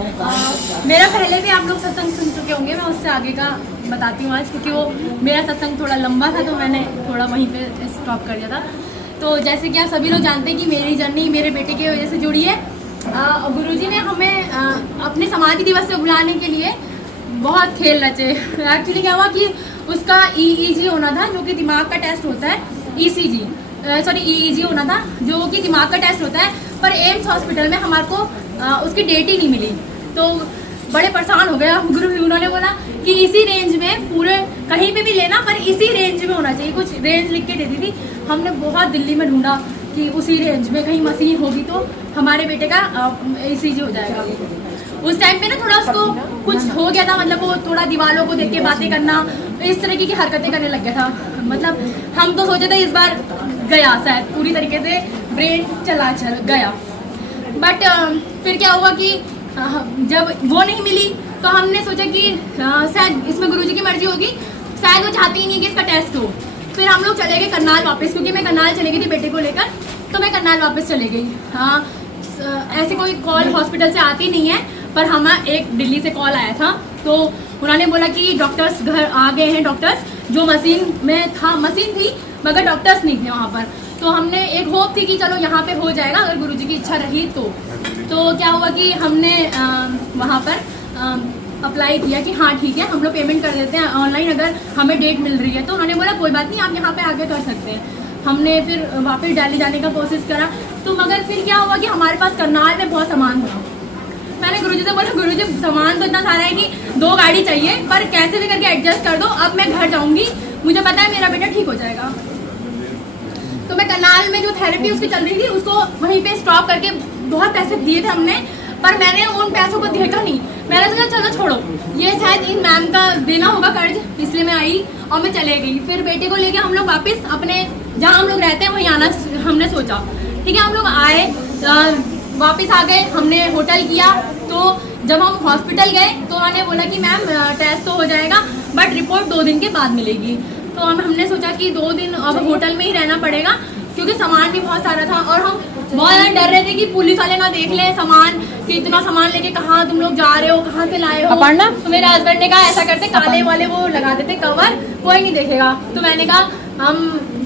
मेरा पहले भी आप लोग सत्संग सुन चुके होंगे, मैं उससे आगे का बताती हूँ आज, क्योंकि वो मेरा सत्संग थोड़ा लंबा था तो मैंने थोड़ा वहीं पे स्टॉप कर दिया था। तो जैसे कि आप सभी लोग जानते हैं कि मेरी जर्नी मेरे बेटे की वजह से जुड़ी है। गुरुजी ने हमें अपने समाधि दिवस से बुलाने के लिए बहुत खेल रचे। एक्चुअली क्या हुआ कि उसका EEG होना था, जो कि दिमाग का टेस्ट होता है, EEG होना था, जो कि दिमाग का टेस्ट होता है। पर एम्स हॉस्पिटल में हमारे को उसकी डेट ही नहीं मिली, तो बड़े परेशान हो गया। गुरु उन्होंने बोला कि इसी रेंज में पूरे कहीं पे भी लेना, पर इसी रेंज में होना चाहिए, कुछ रेंज लिख के दे दी थी। हमने बहुत दिल्ली में ढूंढा कि उसी रेंज में कहीं मशीन होगी तो हमारे बेटे का ECG हो जाएगा। उस टाइम पे ना थोड़ा उसको कुछ हो गया था, मतलब वो थोड़ा दीवारों को देख के बातें करना, इस तरीके की हरकतें करने लग गया था। मतलब हम तो सोचे थे इस बार गया, शायद पूरी तरीके से ब्रेन चल गया। बट फिर क्या हुआ कि जब वो नहीं मिली तो हमने सोचा कि शायद इसमें गुरुजी की मर्जी होगी, शायद वो चाहती ही नहीं कि इसका टेस्ट हो। फिर हम लोग चले गए करनाल वापस, क्योंकि मैं करनाल चली गई थी बेटे को लेकर, तो मैं करनाल वापस चली गई। हाँ, ऐसे कोई कॉल हॉस्पिटल से आती नहीं है, पर हमें एक दिल्ली से कॉल आया था, तो उन्होंने बोला कि डॉक्टर्स घर आ गए हैं। डॉक्टर्स जो मशीन में था, मशीन थी मगर डॉक्टर्स नहीं थे वहाँ पर। तो हमने एक होप थी कि चलो यहाँ पे हो जाएगा अगर गुरुजी की इच्छा रही तो क्या हुआ कि हमने वहाँ पर अप्लाई किया कि हाँ ठीक है, हम लोग पेमेंट कर देते हैं ऑनलाइन अगर हमें डेट मिल रही है। तो उन्होंने बोला कोई बात नहीं, आप यहाँ पे आगे कर सकते हैं। हमने फिर वापस दिल्ली जाने का कोशिश करा, तो मगर फिर क्या हुआ कि हमारे पास करनाल में बहुत सामान था। मैंने गुरुजी से बोला, गुरुजी सामान तो इतना सारा है कि 2 गाड़ी चाहिए, पर कैसे भी करके एडजस्ट कर दो, अब मैं घर जाऊंगी, मुझे पता है मेरा बेटा ठीक हो जाएगा। तो मैं करनाल में जो थेरेपी उसकी चल रही थी उसको वहीं पे स्टॉप करके बहुत पैसे दिए थे हमने, पर मैंने उन पैसों को देखा नहीं। मैंने सोचा चलो छोड़ो, ये शायद इन मैम का देना होगा कर्ज, इसलिए मैं आई और मैं चले गई। फिर बेटे को लेके हम लोग वापस अपने जहाँ हम लोग रहते हैं वहीं आना हमने सोचा। ठीक है, हम लोग आए, वापस आ गए, हमने होटल किया। तो जब हम हॉस्पिटल गए तो उन्होंने बोला कि मैम टेस्ट तो हो जाएगा बट रिपोर्ट 2 दिन के बाद मिलेगी। तो हमने सोचा कि 2 दिन अब होटल में ही रहना पड़ेगा, क्योंकि सामान भी बहुत सारा था और हम बहुत ज़्यादा डर रहे थे कि पुलिस वाले ना देख लें सामान, कि इतना सामान लेके कहाँ तुम लोग जा रहे हो, कहाँ से लाए हो। तो मेरे हस्बैंड ने कहा ऐसा करते, काले वाले वो लगा देते कवर, कोई नहीं देखेगा। तो मैंने कहा हम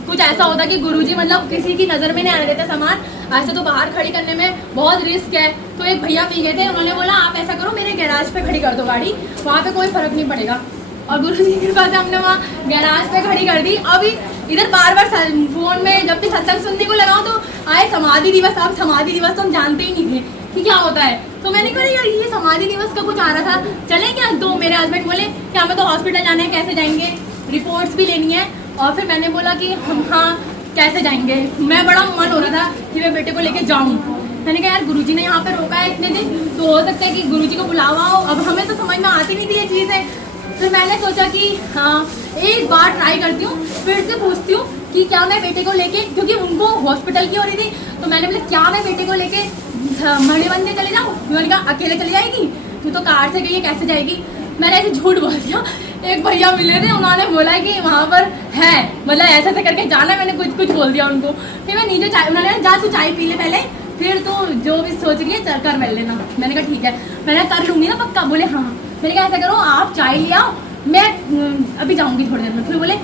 कुछ ऐसा होता कि गुरुजी मतलब किसी की नज़र में नहीं आने देते सामान, ऐसे तो बाहर खड़ी करने में बहुत रिस्क है। तो एक भैया पी गए थे, उन्होंने बोला आप ऐसा करो मेरे गैराज पे खड़ी कर दो गाड़ी, वहाँ पे कोई फर्क नहीं पड़ेगा। और गुरुजी की कृपा से हमने वहाँ गैराज पे खड़ी कर दी। अभी इधर बार बार फोन में जब भी सत्संग सुनने को लगाओ तो आए समाधि दिवस। अब समाधि दिवस तो हम जानते ही नहीं थे कि क्या होता है। तो मैंने कहा यार ये समाधि दिवस का कुछ आ रहा था, चले क्या? तो मेरे हस्बैंड बोले कि हमें तो हॉस्पिटल जाना है, कैसे जाएंगे, रिपोर्ट्स भी लेनी है। और फिर मैंने बोला कि हम हाँ कैसे जाएंगे। मैं बड़ा मन हो रहा था कि मैं बेटे को लेके जाऊँ। मैंने कहा यार गुरुजी ने यहाँ पे रोका है इतने दिन, तो हो सकता है कि गुरुजी को बुलावा हो। अब हमें तो समझ में आती नहीं थी ये चीज़ें। फिर मैंने सोचा कि हाँ एक बार ट्राई करती हूँ, फिर से पूछती हूँ कि क्या मैं बेटे को लेके, क्योंकि उनको हॉस्पिटल की हो रही थी, तो मैंने बोला क्या मैं बेटे को लेके मणिबंदर चले जाऊँ। मैंने कहा अकेले चली जाएगी, तू तो कार से गई है, कैसे जाएगी। मैंने ऐसे झूठ बोल दिया। एक भैया मिले थे, उन्होंने बोला कि वहाँ पर है, मतलब ऐसे ऐसे करके जाना। मैंने कुछ बोल दिया उनको। फिर मैं नीचे चाय, उन्होंने जा तू चाय पी ले पहले, फिर तो जो भी सोच रही है कर मिल लेना। मैंने कहा ठीक है, मैंने कर लूँगी ना पक्का। बोले हाँ। मैंने कहा ऐसा करो आप चाय ले आओ, मैं अभी जाऊँगी थोड़ी देर में। फिर बोले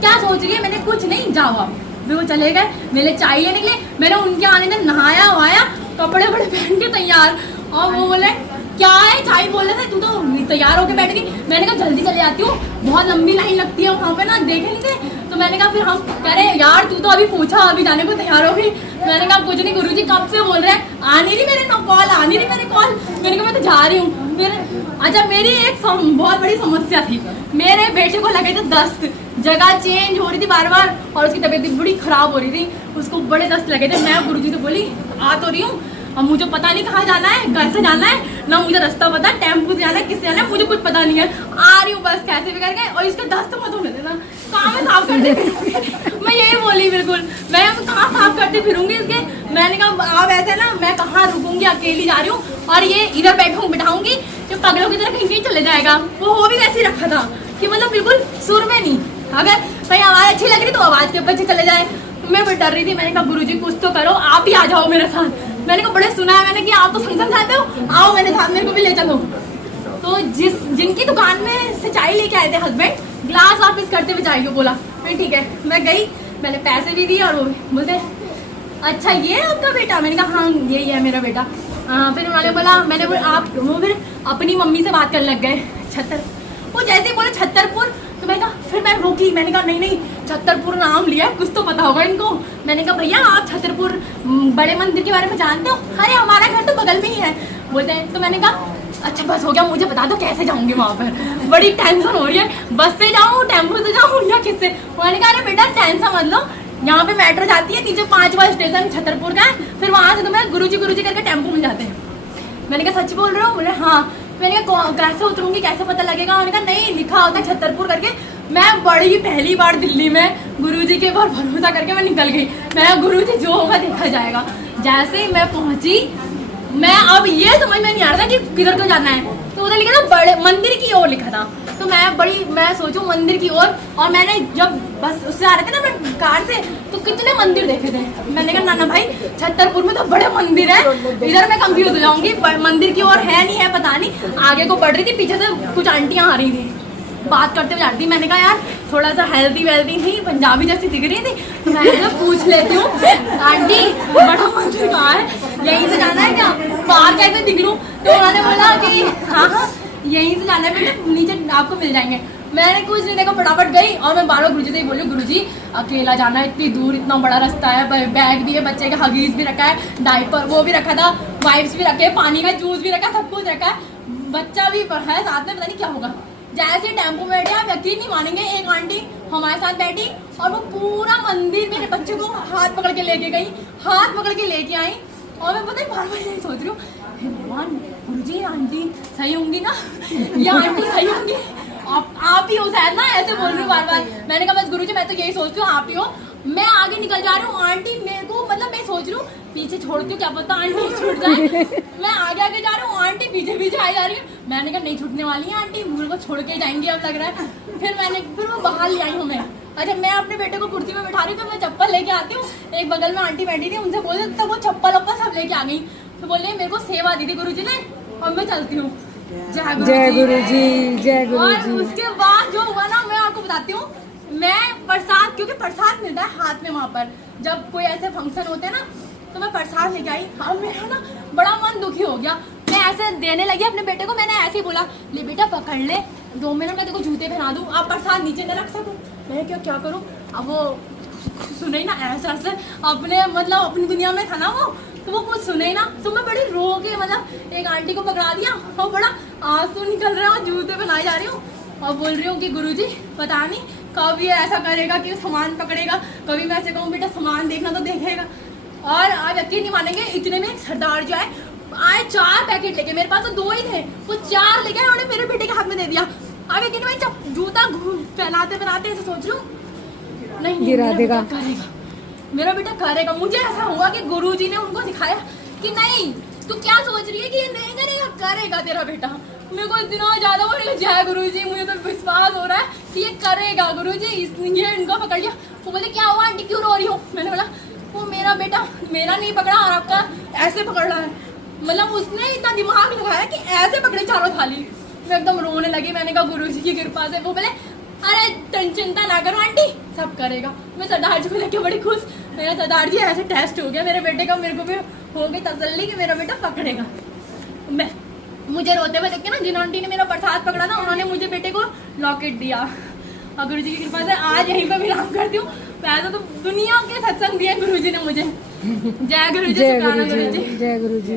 क्या सोच रही है। मैंने कुछ नहीं, जाओ आप। फिर वो चले गए, मेरे चाय लेने के लिए। मैंने उनके आने में नहाया वाया, कपड़े वपड़े पहन के तैयार, और वो बोले क्या है चाय बोल रहे थे, तू तो तैयार होके बैठ गई। मैंने कहा जल्दी चले जाती हूँ, बहुत लंबी लाइन लगती है वहाँ पे ना, देखे नहीं थे। तो मैंने कहा फिर हम कह रहे यार तू तो अभी पूछा, अभी जाने को तैयार हो गई। मैंने कहा कुछ नहीं, गुरुजी कब से बोल रहे हैं, आ नहीं रही मेरे कॉल, आ नहीं रही मेरे कॉल। मैंने कहा मैं तो जा रही हूँ। फिर अच्छा मेरी एक बहुत बड़ी समस्या थी, मेरे बेटे को लगे थे दस्त, जगह चेंज हो रही थी बार बार और उसकी तबीयत बड़ी खराब हो रही थी, उसको बड़े दस्त लगे थे। मैं गुरुजी से बोली आ तो रही हूँ, अब मुझे पता नहीं कहाँ जाना है, कैसे जाना है, ना मुझे रास्ता पता, टेम्पो से जाना है, किससे जाना है, मुझे कुछ पता नहीं है। आ रही हूँ बस कैसे भी करके, और इसका दस्त मत होने देना, कहाँ मैं साफ करते फिरूंगी। मैं यही बोली बिल्कुल, मैं कहाँ साफ करते फिरूंगी इसके। मैंने कहा आप ऐसे ना, मैं कहाँ रुकूंगी, अकेली जा रही हूँ और ये इधर बिठाऊंगी, जो पगलों की तरह कहीं चले जाएगा। वो हो भी वैसे ही रखा था कि मतलब बिल्कुल सुर में नहीं, अगर कहीं आवाज़ अच्छी लग रही तो आवाज़ के पीछे चले जाए। मैं भी डर रही थी। मैंने कहा गुरुजी कुछ तो करो, आप ही आ जाओ मेरे साथ। मैंने कहा बड़े सुना है मैंने कि आप तो फंक्शन खाते हो, आओ मेरे साथ, मेरे को भी ले चलो। तो जिनकी दुकान में से चाय लेके आए थे हस्बैंड, ग्लास वापस करते हुए चाय को बोला, फिर ठीक है मैं गई, मैंने पैसे भी दिए और वो बोलते अच्छा ये है आपका बेटा, मैंने कहा हाँ यही है मेरा बेटा। फिर उन्होंने बोला, मैंने बोला आप, वो फिर अपनी मम्मी से बात करने लग गए छत्तर, वो जैसे ही बोले छत्तरपुर, तो मैंने कहा, फिर मैं रोकी, मैंने कहा नहीं नहीं छत्तरपुर नाम लिया, कुछ तो पता होगा इनको। मैंने कहा भैया आप छत्तरपुर बड़े मंदिर के बारे में जानते हो? अरे हमारा घर तो बगल में ही है बोलते हैं। तो मैंने कहा अच्छा बस हो गया, मुझे बता दो कैसे जाऊंगी वहाँ पर, बड़ी टेंशन हो रही है, बस से जाऊँ, टेम्पो से जाऊँ या किससे? उन्होंने कहा अरे बेटा टेंशन मत लो, यहाँ पे मेट्रो जाती है, नीचे 5वां स्टेशन छतरपुर का है, फिर वहाँ से तुम्हें गुरुजी करके टेम्पो मिल जाते हैं। मैंने कहा सच बोल रहे हो? बोले हाँ। मैंने कहा कैसे उतरूंगी, कैसे पता लगेगा? उन्होंने कहा नहीं लिखा होता है छतरपुर करके। मैं बड़ी पहली बार दिल्ली में गुरुजी के ऊपर भरोसा करके मैं निकल गई। मैं गुरुजी जो होगा देखा जाएगा। जैसे ही मैं पहुंची, मैं अब ये समझ में नहीं आ रहा था कि किधर को जाना है, तो उधर लिखा था बड़े मंदिर की ओर लिखा था। तो मैं सोचूं मंदिर की ओर, और मैंने जब बस उससे आ रहे थे ना मैं कार से, तो कितने मंदिर देखे थे। मैंने कहा ना भाई छतरपुर में तो बड़े मंदिर है, इधर मैं कंफ्यूज हो जाऊंगी, मंदिर की ओर है नहीं है पता नहीं। आगे को बढ़ रही थी, पीछे से कुछ आंटियां आ रही थी, बात करते हुए जाती। मैंने कहा यार थोड़ा सा हेल्दी वेल्दी थी, पंजाबी जैसी दिख रही थी, तो मैंने पूछ लेती हूँ आंटी बड़ा मंदिर कहाँ है, यहीं से जाना है क्या, बाहर कैसे दिख लूँ? तो उन्होंने बोला कि हाँ हाँ यहीं से जाना है बेटे, नीचे आपको मिल जाएंगे। मैंने कुछ नहीं देखा, फटाफट गई और मैं बार गुरुजी से ही बोली गुरुजी अकेला जाना है, इतनी दूर, इतना बड़ा रास्ता है, बैग भी है, बच्चे का हगीज भी रखा है, डायपर वो भी रखा था, वाइप्स भी रखे, पानी का जूस भी रखा, सब कुछ रखा है, बच्चा भी है साथ में, पता नहीं क्या होगा। जैसे टेम्पो में बैठे, आप यकीन नहीं मानेंगे, एक आंटी हमारे साथ बैठी और वो पूरा मंदिर मेरे बच्चे को हाथ पकड़ के लेके गई, हाथ पकड़ के लेके आई। और मैं पता है बार बार यही सोच रही हूँ, हे भगवान गुरुजी आंटी सही होंगी ना, ये आंटी सही होंगी, आप ही हो शायद ना, ऐसे बोल रही हूँ बार बार। मैंने कहा बस गुरुजी मैं तो यही सोचती हूँ आप ही हो। मैं आगे निकल जा रही हूँ, आंटी मेरे को मतलब मैं सोच रही हूँ पीछे छोड़ती हूँ, क्या पता आंटी छूट जाए। मैं आगे आगे जा रही हूँ, आंटी पीछे पीछे आई जा रही है। मैंने कहा नहीं छूटने वाली है आंटी, मेरे को छोड़ के जाएंगी अब लग रहा है। फिर वो बाहर ले आई हूँ मैं। अच्छा मैं अपने बेटे को कुर्सी में बैठा रही हूँ, तो मैं चप्पल लेके आती हूँ, एक बगल में आंटी बैठी थी, उनसे बोल तब वो चप्पल वप्पल सब लेके आ गई। तो बोले मेरे को सेवा दी थी गुरुजी ने, और मैं चलती हूँ। जय गुरुजी, जय गुरुजी। और उसके बाद जो हुआ ना, मैं आपको बताती हूँ, मैं प्रसाद, क्योंकि प्रसाद मिलता है हाथ में वहाँ पर, जब कोई ऐसे फंक्शन होते हैं ना, तो मैं प्रसाद लेके आई। अब मेरा ना बड़ा मन दुखी हो गया, मैं ऐसे देने लगी अपने बेटे को। मैंने ऐसे ही बोला ले बेटा पकड़ ले, 2 मिनट मैं तेरे को जूते पहना दूँ, आप प्रसाद नीचे न रख सकूँ। मैं क्या करूँ? अब वो सुने ना ऐसा अपने मतलब अपनी दुनिया में था ना वो, तो वो कुछ सुने ना, तो मैं बड़ी रो के मतलब एक आंटी को पकड़ा दिया और बड़ा आंसू निकल रहे हैं, जूते पहनाई जा रही हूँ और बोल रही हूँ कि गुरुजी पता नहीं कब ये ऐसा करेगा कि सामान पकड़ेगा, कभी मैं ऐसे कहूँ बेटा सामान देखना तो देखेगा। और आप यकीन नहीं मानेंगे, इतने में एक सरदार जो आए 4 पैकेट लेके, मेरे पास तो 2 ही थे, वो 4 लेके उन्होंने मेरे बेटे के हाथ में दे दिया। अब यकीन नहीं, जब जूता पहनाते ऐसे सोच रही हूँ नहीं गिरा देगा, करेगा मेरा बेटा करेगा। मुझे ऐसा हुआ कि गुरुजी ने उनको दिखाया कि नहीं तू क्या सोच रही है कि ये नहीं करेगा, करेगा तेरा बेटा। मेरे को इतना ज्यादा वो जय गुरुजी, मुझे तो विश्वास हो रहा है कि ये करेगा गुरुजी। ये इनको पकड़ लिया। वो बोले क्या हुआ आंटी क्यों रो रही हो? मैंने बोला वो मेरा बेटा मेरा नहीं पकड़ा और आपका ऐसे पकड़ रहा है। मतलब उसने इतना दिमाग लगाया कि ऐसे पकड़े चारों थाली। मैं एकदम रोने लगी। मैंने कहा गुरुजी की कृपा से। वो बोले अरे चिंता ना करो आंटी, सब करेगा। मैं सरदार जी को लेके बड़ी खुश। मेरा सरदार जी ऐसे टेस्ट हो गया मेरे बेटे का, मेरे को भी हो गई तसल्ली कि मेरा बेटा पकड़ेगा। मैं मुझे रोते हुए देख के ना, जिन आंटी ने मेरा प्रसाद पकड़ा था उन्होंने मुझे बेटे को लॉकेट दिया। और गुरु जी की कृपा से आज यहीं पर विराम करती हूँ। वैसे तो दुनिया के सत्संग दिए गुरु जी ने मुझे। जय गुरु जी, जय गुरु जी, जय गुरु जी।